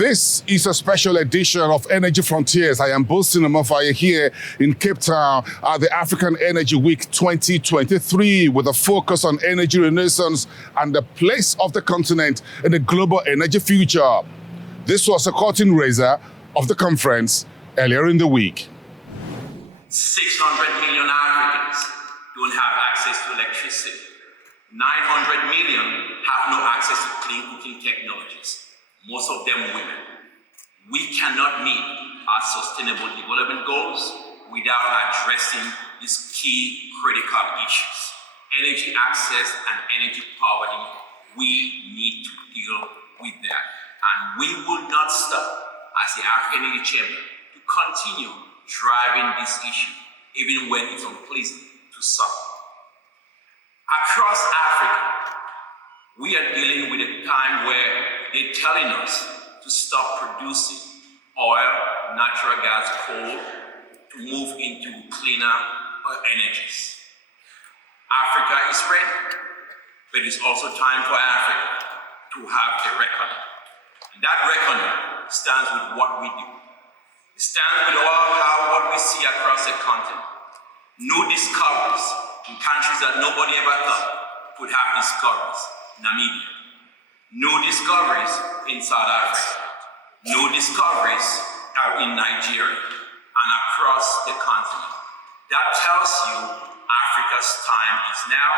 This is a special edition of Energy Frontiers. I am Boason Omofaye here in Cape Town at the African Energy Week 2023 with a focus on energy renaissance and the place of the continent in the global energy future. This was a curtain raiser of the conference earlier in the week. 600 million Africans don't have access to electricity. 900 million have no access to clean cooking technologies, most of them women. We cannot meet our sustainable development goals without addressing these key critical issues. Energy access and energy poverty, we need to deal with that. And we will not stop as the African Energy Chamber to continue driving this issue, even when it's unpleasant to some. Across Africa, we are dealing with a time where they're telling us to stop producing oil, natural gas, coal, to move into cleaner energies. Africa is ready, but it's also time for Africa to have a reckoning. And that reckoning stands with what we do. It stands with what we see across the continent. New discoveries in countries that nobody ever thought could have discoveries. Namibia. New discoveries in South Africa. New discoveries are in Nigeria and across the continent. That tells you Africa's time is now.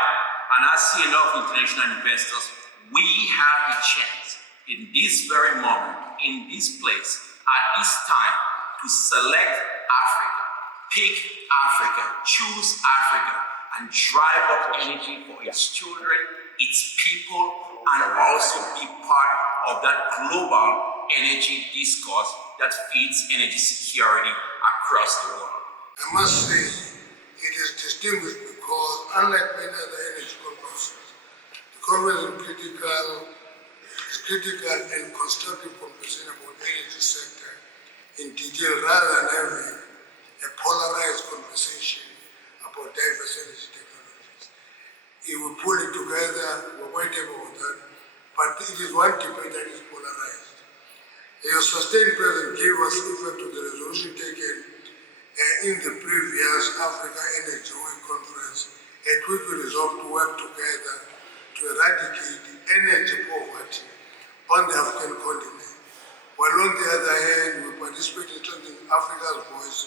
And I see enough international investors. We have a chance in this very moment, in this place, at this time, to select Africa, pick Africa, choose Africa, and drive up energy for its children, its people, and also be part of that global energy discourse that feeds energy security across the world. I must say, it is distinguished because, unlike many other energy conferences, the conference is critical and constructive conversation about the energy sector in detail rather than having a polarized conversation about diverse energy technologies. If we pull it together, we're quite able with that, but it is one debate that is polarized. Your sustained president gave us effect to the resolution taken in the previous Africa Energy Week conference, at which we resolved to work together to eradicate energy poverty on the African continent, while on the other hand, we participate in strengthening Africa's voice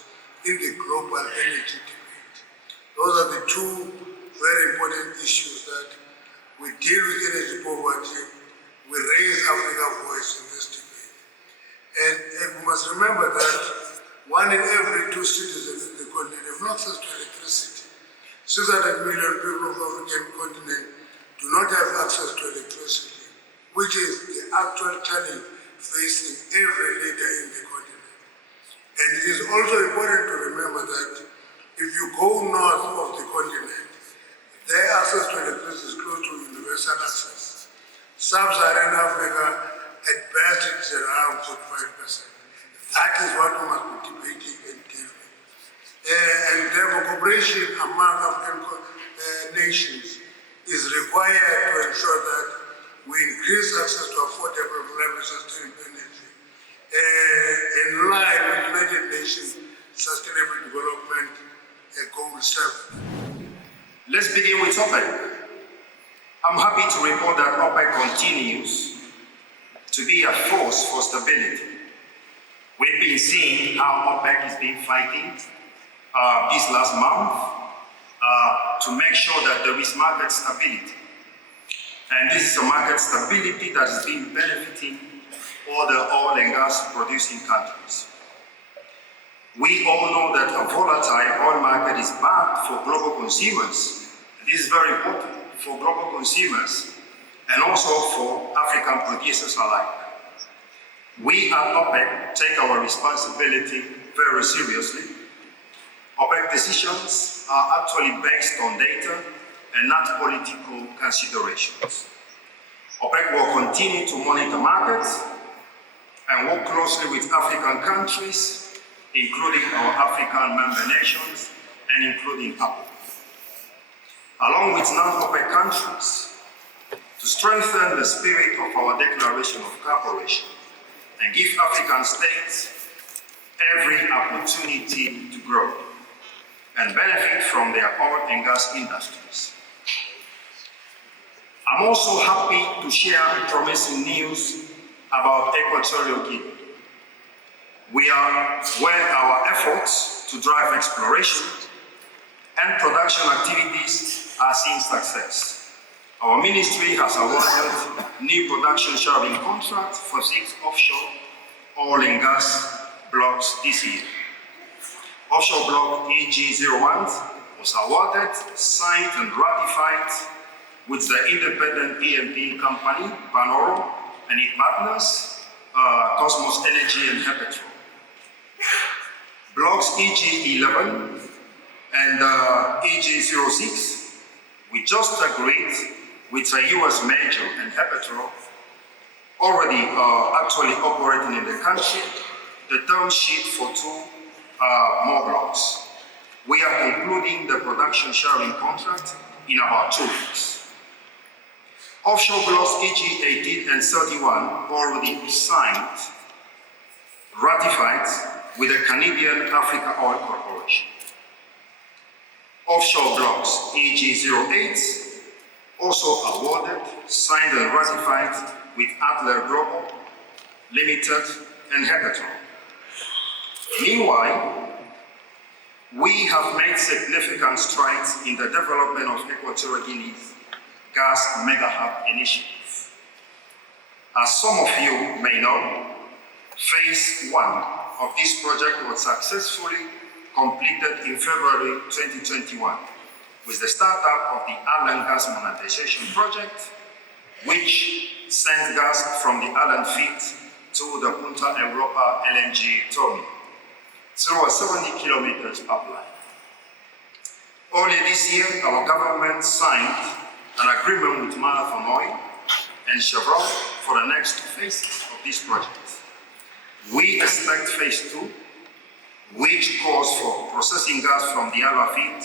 in the global energy debate. Those are the two very important issues that we deal with energy poverty, we raise Africa's voice in this debate. And we must remember that 1 in every 2 citizens in the continent have no access to electricity. 600 million people of the African continent do not have access to electricity, which is the actual challenge facing every leader in the continent. And it is also important to remember that if you go north of the continent, their access to electricity is close to universal access. Sub-Saharan Africa, at best, it's around 45%. That is what we must be debating and dealing with. And therefore, cooperation among African nations is required to ensure that we increase access to affordable, reliable, sustainable energy in line with United Nations Sustainable Development Goal 7. Let's begin with OPEC. I'm happy to report that OPEC continues to be a force for stability. We've been seeing how OPEC has been fighting this last month to make sure that there is market stability. And this is a market stability that has been benefiting all the oil and gas producing countries. We all know that a volatile oil market is bad for global consumers. This is very important for global consumers and also for African producers alike. We at OPEC take our responsibility very seriously. OPEC decisions are actually based on data and not political considerations. OPEC will continue to monitor markets and work closely with African countries, including our African member nations and including Apple, along with non-OPEC countries, to strengthen the spirit of our Declaration of Cooperation and give African states every opportunity to grow and benefit from their oil and gas industries. I'm also happy to share promising news about Equatorial Guinea. Where our efforts to drive exploration and production activities are seeing success. Our ministry has awarded new production sharing contracts for 6 offshore oil and gas blocks this year. Offshore block EG01 was awarded, signed and ratified with the independent E&P company, Panoro, and its partners, Cosmos Energy and Hepetro. Blocks EG11 and EG06, we just agreed with a US major and Hepetro already actually operating in the country, the term sheet for 2 more blocks. We are concluding the production sharing contract in about 2 weeks. Offshore blocks EG18 and 31 already signed, ratified with the Canadian Africa Oil Corporation. Offshore blocks EG08 also awarded, signed and ratified with Adler Global Limited and Hepetro. Meanwhile, we have made significant strides in the development of Equatorial Guinea's Gas Mega Hub initiative. As some of you may know, phase 1 of this project was successfully completed in February 2021 with the startup of the Island Gas Monetization Project, which sends gas from the island field to the Punta Europa LNG terminal through a 70 kilometers pipeline. Earlier this year, our government signed an agreement with Marathon Oil and Chevron for the next 2 phases of this project. We expect phase 2, which calls for processing gas from the Alba field,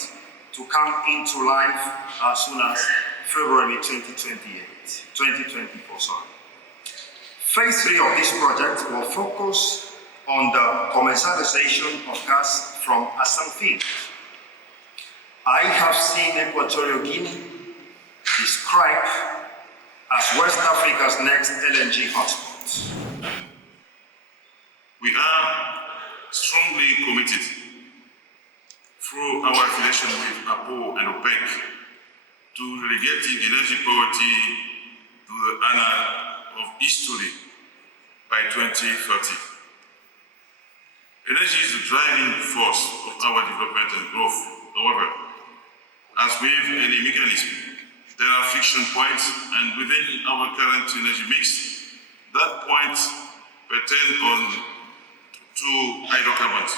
to come into life as soon as February 2024. Phase 3 of this project will focus on the commercialization of gas from Assam field. I have seen Equatorial Guinea described as West Africa's next LNG hotspot. We are strongly committed through our affiliation with APO and OPEC to relegating energy poverty to the annals of history by 2030. Energy is the driving force of our development and growth. However, as with any mechanism, there are friction points, and within our current energy mix, that point pertains on to hydrocarbons.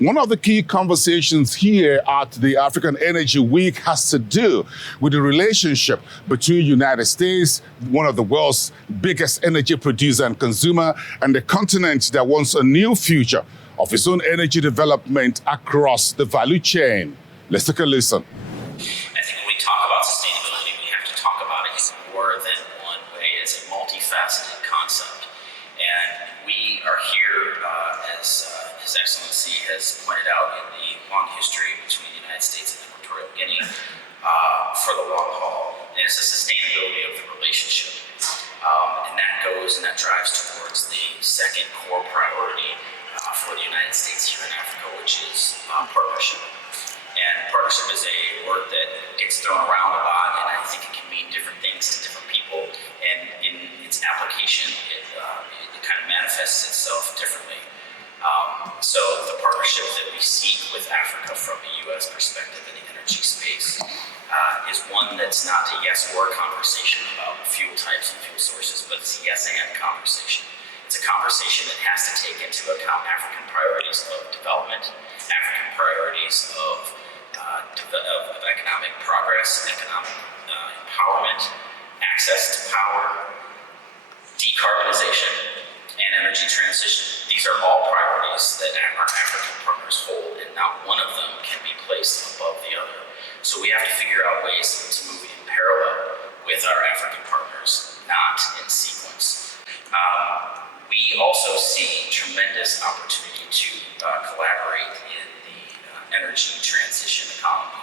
One of the key conversations here at the African Energy Week has to do with the relationship between the United States, one of the world's biggest energy producer and consumer, and the continent that wants a new future of its own energy development across the value chain. Let's take a listen. I think when we talk about sustainability, we have to talk about it in more than one way. It's a multifaceted concept. And we are here, as His Excellency has pointed out, in the long history between the United States and Equatorial Guinea for the long haul. And it's the sustainability of the relationship. And that goes and that drives towards the second core priority for the United States here in Africa, which is partnership. And partnership is a word that gets thrown around a lot, and I think it can mean different things to different people. And in its application, it kind of manifests itself differently. So the partnership that we seek with Africa from the U.S. perspective in the energy space is one that's not a yes or conversation about fuel types and fuel sources, but it's a yes and conversation. It's a conversation that has to take into account African priorities of development, African priorities of economic progress, economic empowerment, access to power, decarbonization, and energy transition. These are all priorities that our African partners hold, and not one of them can be placed above the other. So we have to figure out ways to move in parallel with our African partners, not in sequence. We also see tremendous opportunity to collaborate in the energy transition economy,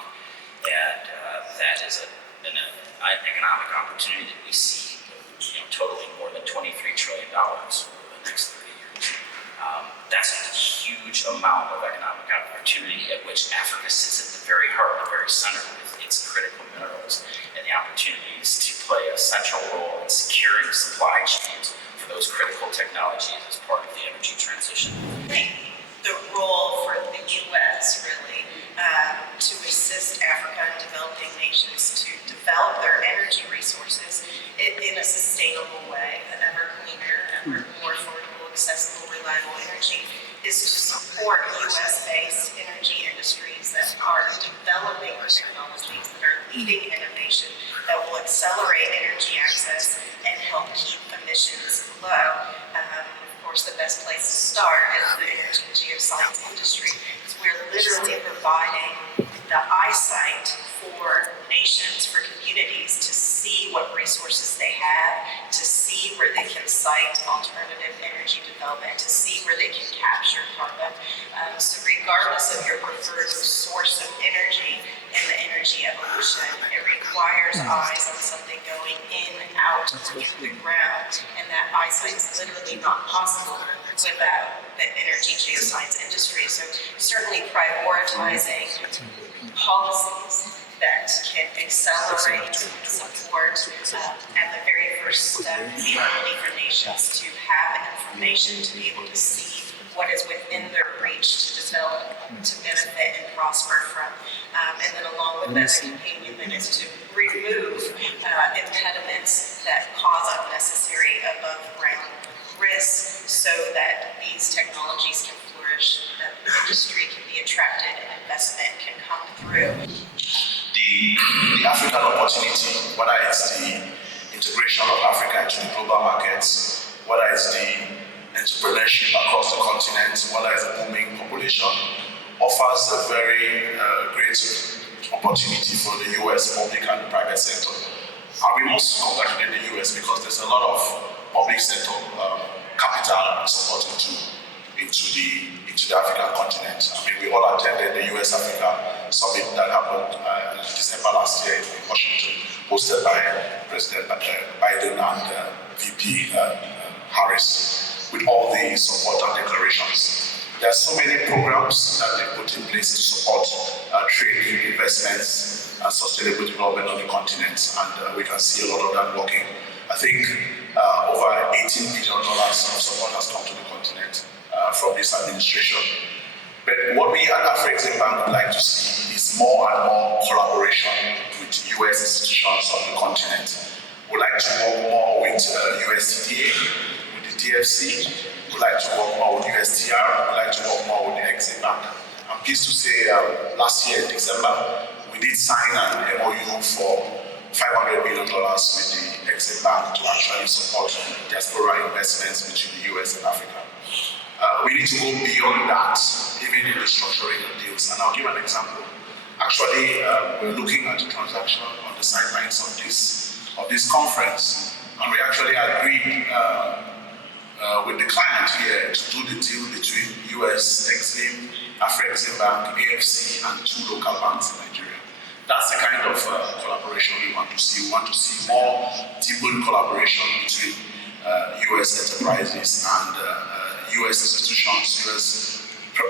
and that is an economic opportunity that we see, totaling more than $23 trillion over the next 30 years. That's a huge amount of economic opportunity at which Africa sits at the very heart, the very center with its critical minerals and the opportunities to play a central role in securing supply chains for those critical technologies as part of the energy transition. The role for the U.S. really to assist Africa and developing nations to develop their energy resources in a sustainable way, ever cleaner, ever more affordable, accessible, reliable energy, is to support U.S.-based energy industries that are developing technologies that are leading innovation that will accelerate energy access and help keep emissions low. Of course, the best place to start is the energy and geoscience industry, because we're literally providing the eyesight for nations, for communities, to see what resources they have, to see where they can site alternative energy development, to see where they can capture carbon. So regardless of your preferred source of energy in the energy evolution, it requires eyes on something going in, out, or through the ground, and that eyesight is literally not possible without the energy geoscience industry. So certainly prioritizing policies that can accelerate, support, at the very first step, the ability for nations to have information to be able to see what is within their reach to develop, to benefit and prosper from. And then along with that, the companion then is to remove impediments that cause unnecessary above ground risks so that these technologies can flourish, that the industry can be attracted and investment can come through. The African opportunity, whether it's the integration of Africa into the global markets, whether it's the entrepreneurship across the continent, whether it's a booming population, offers a very great opportunity for the US public and private sector. And we must congratulate the US because there's a lot of public sector capital and support into the African continent. I mean, we all attended the US-Africa summit that happened in December last year in Washington, hosted by President Biden and VP Harris, with all the support and declarations. There are so many programs that they put in place to support trade, investments, and sustainable development on the continent, and we can see a lot of that working. I think over $18 billion of support has come to the continent from this administration. But what we at African Bank would like to see is more and more collaboration with US institutions on the continent. We'd like to work more with USDA, with the DFC. We'd like to work more with USTR. We'd like to work more with the Exim Bank. I'm pleased to say last year in December, we did sign an MOU for $500 million with the Exim Bank to actually support diaspora investments between the US and Africa. We need to go beyond that, even in the structuring of deals. And I'll give an example. Actually, we're looking at a transaction on the sidelines of this conference, and we actually agreed with the client here to do the deal between US Exim, Afrexim Bank, AFC, and 2 local banks in Nigeria. That's the kind of collaboration we want to see. We want to see more deepened collaboration between US enterprises and US institutions, US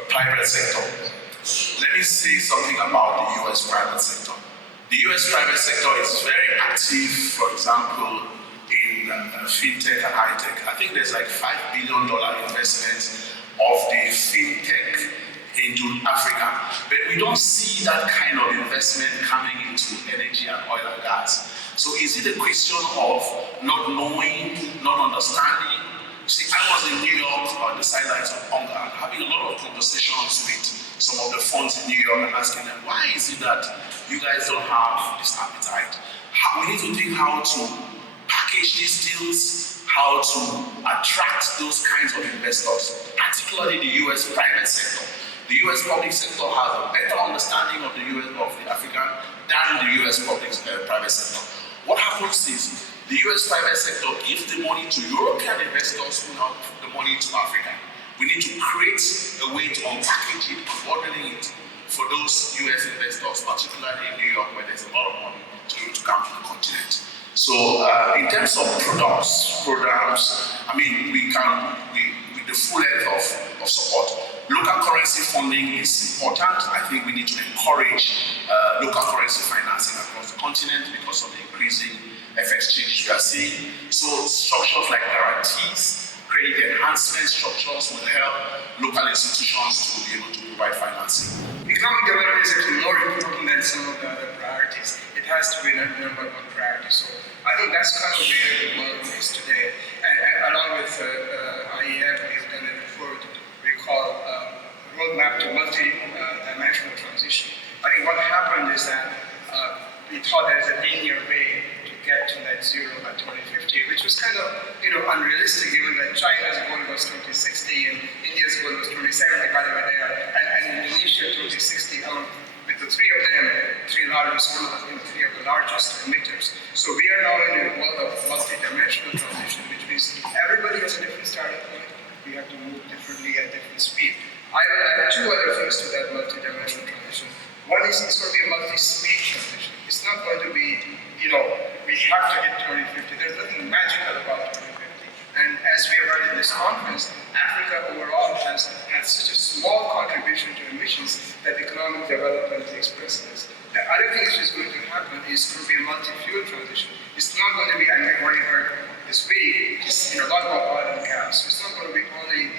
private sector. Let me say something about the US private sector. The US private sector is very active, for example, in fintech and high tech. I think there's like $5 billion investment of the fintech into Africa, but we don't see that kind of investment coming into energy and oil and gas. So is it a question of not knowing, not understanding? See, I was the sidelines of hunger, and having a lot of conversations with some of the funds in New York and asking them, why is it that you guys don't have this appetite? We need to think how to package these deals, how to attract those kinds of investors, particularly the US private sector. The US public sector has a better understanding of the African than the US private sector. What happens is the US private sector gives the money to European investors who have the money to Africa. We need to create a way to unpackage it, unbundling it for those US investors, particularly in New York, where there's a lot of money to come to the continent. So in terms of products, programs, I mean, with the full length of support. Local currency funding is important. I think we need to encourage local currency financing across the continent because of the increasing FX changes we are seeing. So structures like guarantees, credit enhancement structures will help local institutions to be able to provide financing. Economic development is actually more important than some of the other priorities. It has to be number one priority. So I think that's kind of where the world is today. And along with IEF, we've done a report we call Roadmap to Multi-Dimensional Transition. I think what happened is that we thought there is a linear way to get to net zero by 2050, which was kind of unrealistic, given that China's goal was 2060 and India's goal was 2070, by the way, and Indonesia 2060. With the three of them, three of the largest emitters. So we are now in a world of multi-dimensional transition, which means everybody has a different starting point. We have to move differently at different speed. I will add two other things to that multi-dimensional transition. One is it's going to be a multi-speed transition. It's not going to be, we have to hit 2050. There's nothing magical about 2050. And as we have heard in this conference, Africa overall has had such a small contribution to emissions that economic development takes precedence. The other thing which is going to happen is going to be a multi-fuel transition. It's not going to be, and we've already heard this week, just a lot about oil and gas. It's not going to be only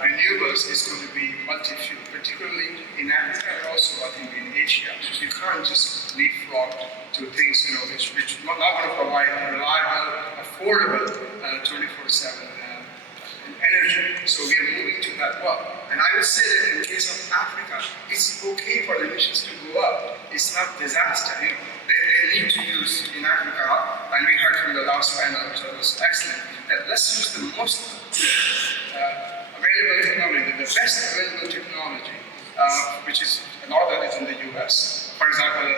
renewables, it's going to be multi-fuel, particularly in Africa and also I think in Asia. You can't just leapfrog to things which are not going to provide reliable, affordable 24/7 energy. So we are moving to that well. And I would say that in the case of Africa, it's okay for the emissions to go up. It's not disaster. They need to use in Africa, and we heard from the last panel, which was excellent, that let's use the most available technology, the best available technology, which is a lot of that is in the US. For example,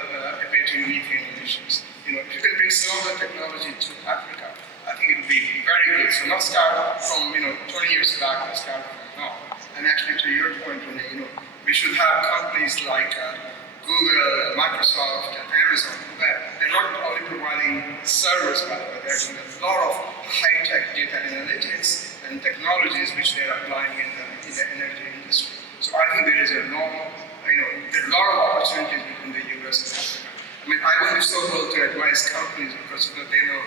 abating methane emissions. If you can bring some of the technology to Africa, I think it would be very good. So not start from 20 years back, but start from now. And actually, to your point, Renee, we should have companies like Google, Microsoft, and Amazon. They're not only providing servers, by the way, they're doing a lot of high-tech data analytics and technologies which they're applying in the energy industry. So I think there is a lot of opportunities between the US and Africa. I mean, I wouldn't be so bold to advise companies because they know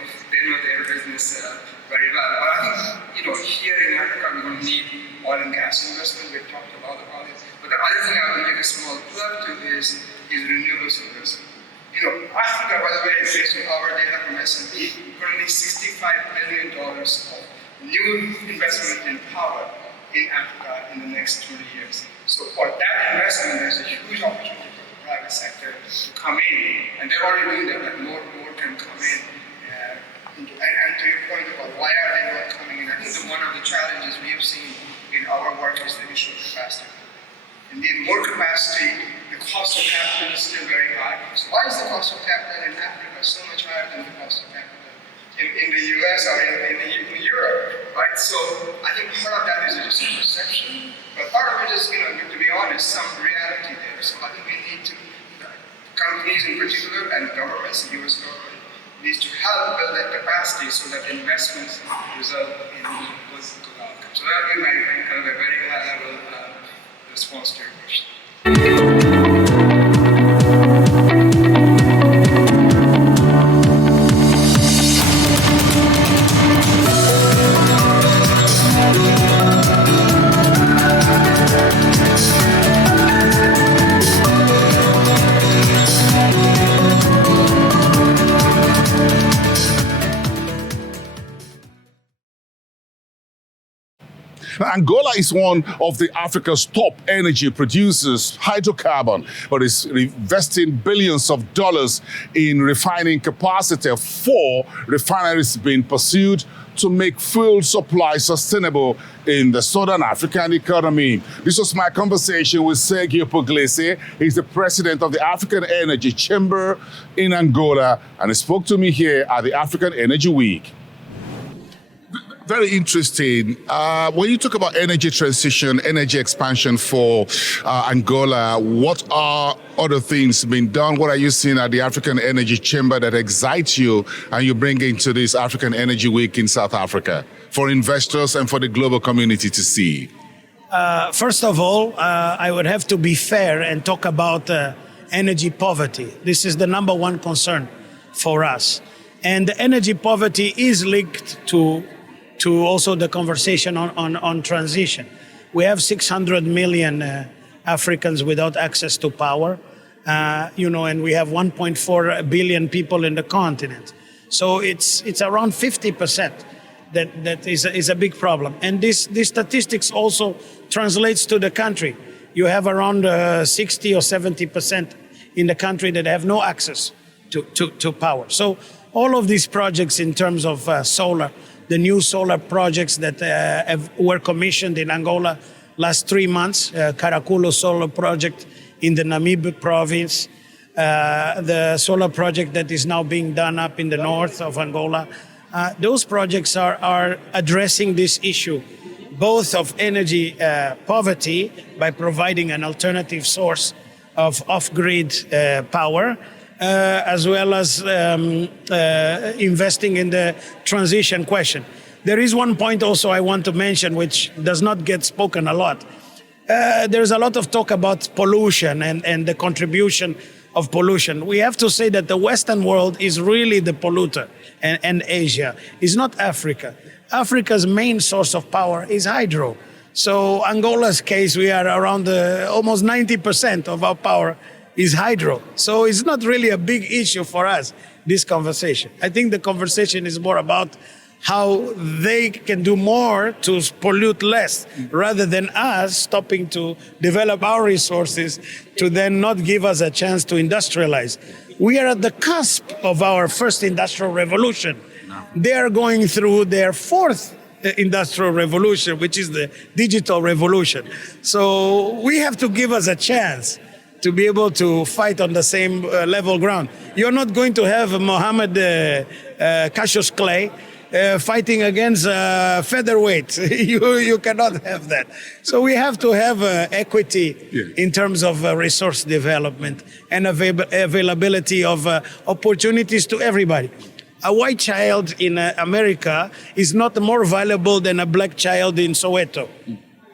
their business very well. But I think here in Africa we're going to need oil and gas investment. We've talked about it. But the other thing I will give a small plug to is renewables investment. Africa, by the way, based on our data from S&P, currently $65 billion of new investment in power in Africa in the next 20 years. So for that investment, there's a huge opportunity for the private sector to come in, and they're already doing that, but more can come in. And to your point about why are they not coming in, I think one of the challenges we have seen in our work is the issue of capacity. You need more capacity, the cost of capital is still very high. So why is the cost of capital in Africa so much higher than the cost of capital in the US or in Europe, right? So I think part of that is just a perception, but part of it is, to be honest, some reality there. So I think we need to, companies in particular and governments, the US government, needs to help build that capacity so that investments result in good outcomes. So that would be my kind of a very high-level response to your question. Now, Angola is one of the Africa's top energy producers, hydrocarbon, but is investing billions of dollars in refining capacity. 4 refineries being pursued to make fuel supply sustainable in the Southern African economy. This was my conversation with Sergio Pugliese. He's the president of the African Energy Chamber in Angola, and he spoke to me here at the African Energy Week. Very interesting. When you talk about energy transition, energy expansion for Angola, what are other things being done? What are you seeing at the African Energy Chamber that excites you and you bring into this African Energy Week in South Africa for investors and for the global community to see? First of all, I would have to be fair and talk about energy poverty. This is the number one concern for us. And the energy poverty is linked to also the conversation on transition. We have 600 million Africans without access to power, and we have 1.4 billion people in the continent. So it's around 50% that is a big problem. And this statistics also translates to the country. You have around 60 or 70% in the country that have no access to power. So all of these projects in terms of solar, the new solar projects that were commissioned in Angola last 3 months, Caraculo solar project in the Namibe province, the solar project that is now being done up in the north of Angola. Those projects are addressing this issue, both of energy poverty by providing an alternative source of off-grid power, as well as investing in the transition question. There is one point also I want to mention which does not get spoken a lot. There's a lot of talk about pollution and the contribution of pollution. We have to say that the Western world is really the polluter, and Asia is not Africa. Africa's main source of power is hydro. So Angola's case, we are around almost 90% of our power is hydro. So it's not really a big issue for us, this conversation. I think the conversation is more about how they can do more to pollute less, rather than us stopping to develop our resources to then not give us a chance to industrialize. We are at the cusp of our first industrial revolution. They are going through their fourth industrial revolution, which is the digital revolution. So we have to give us a chance to be able to fight on the same level ground. You're not going to have Mohammed Cassius Clay fighting against featherweight. You cannot have that. So we have to have equity in terms of resource development and availability of opportunities to everybody. A white child in America is not more valuable than a black child in Soweto.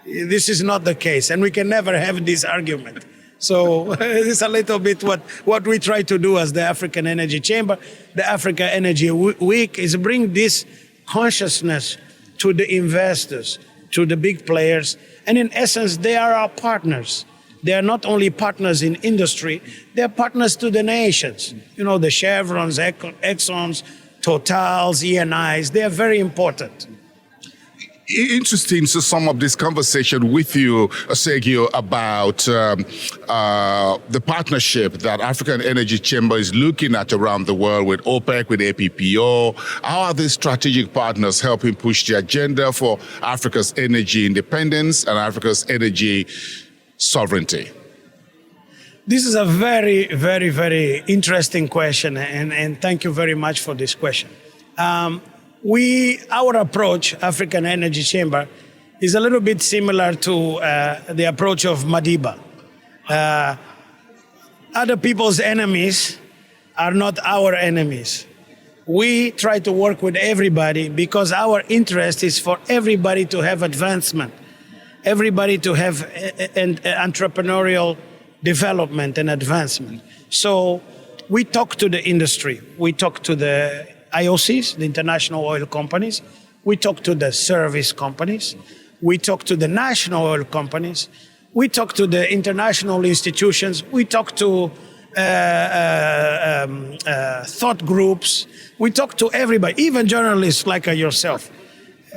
This is not the case, and we can never have this argument. So it's a little bit what we try to do as the African Energy Chamber. The Africa Energy Week is bring this consciousness to the investors, to the big players. And in essence, they are our partners. They are not only partners in industry, they are partners to the nations. You know, the Chevrons, Exxons, Totals, ENIs, they are very important. Interesting to sum up this conversation with you, Sergio, about the partnership that African Energy Chamber is looking at around the world with OPEC, with APPO. How are these strategic partners helping push the agenda for Africa's energy independence and Africa's energy sovereignty? This is a very, very, very interesting question, and thank you very much for this question. Our approach, African Energy Chamber, is a little bit similar to the approach of Madiba. Other people's enemies are not our enemies. We try to work with everybody because our interest is for everybody to have advancement, everybody to have an entrepreneurial development and advancement. So we talk to the industry, we talk to the IOCs, the international oil companies. We talk to the service companies. We talk to the national oil companies. We talk to the international institutions. We talk to thought groups. We talk to everybody, even journalists like yourself.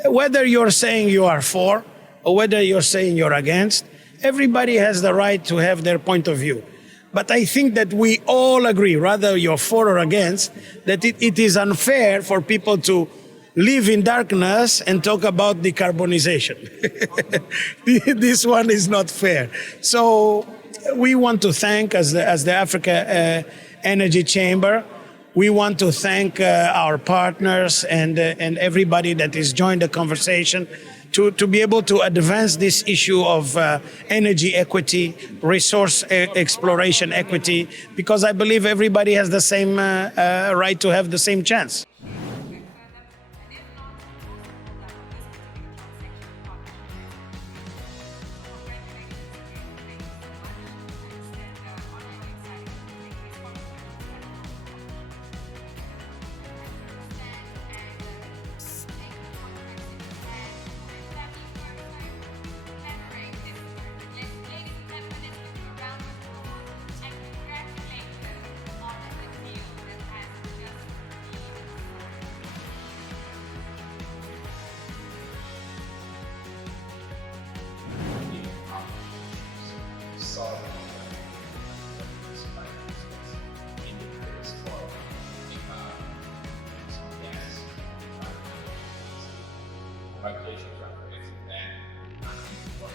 Whether you're saying you are for or whether you're saying you're against. Everybody has the right to have their point of view. But I think that we all agree, whether you're for or against, that it is unfair for people to live in darkness and talk about decarbonization. This one is not fair. So we want to thank, as the Africa Energy Chamber, we want to thank our partners and everybody that has joined the conversation to be able to advance this issue of energy equity, resource exploration equity, because I believe everybody has the same right to have the same chance. Congratulations on creating that. What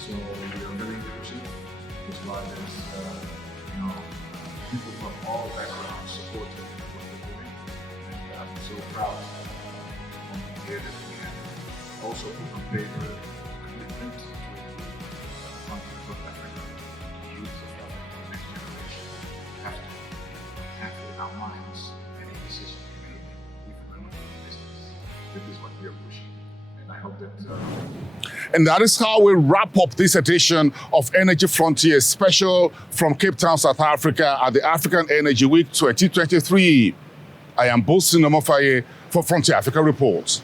So we are very inclusive as far as people from all backgrounds supporting what we're doing. And I'm so proud to hear that we can also put on paper a commitment to the continent of Africa, the youth of Africa, the next generation have to in our minds any decision we make, even when we're doing business. This is what we are pushing. And I hope that And that is how we wrap up this edition of Energy Frontiers special from Cape Town, South Africa at the African Energy Week 2023. I am Boason Omofaye for Frontier Africa Reports.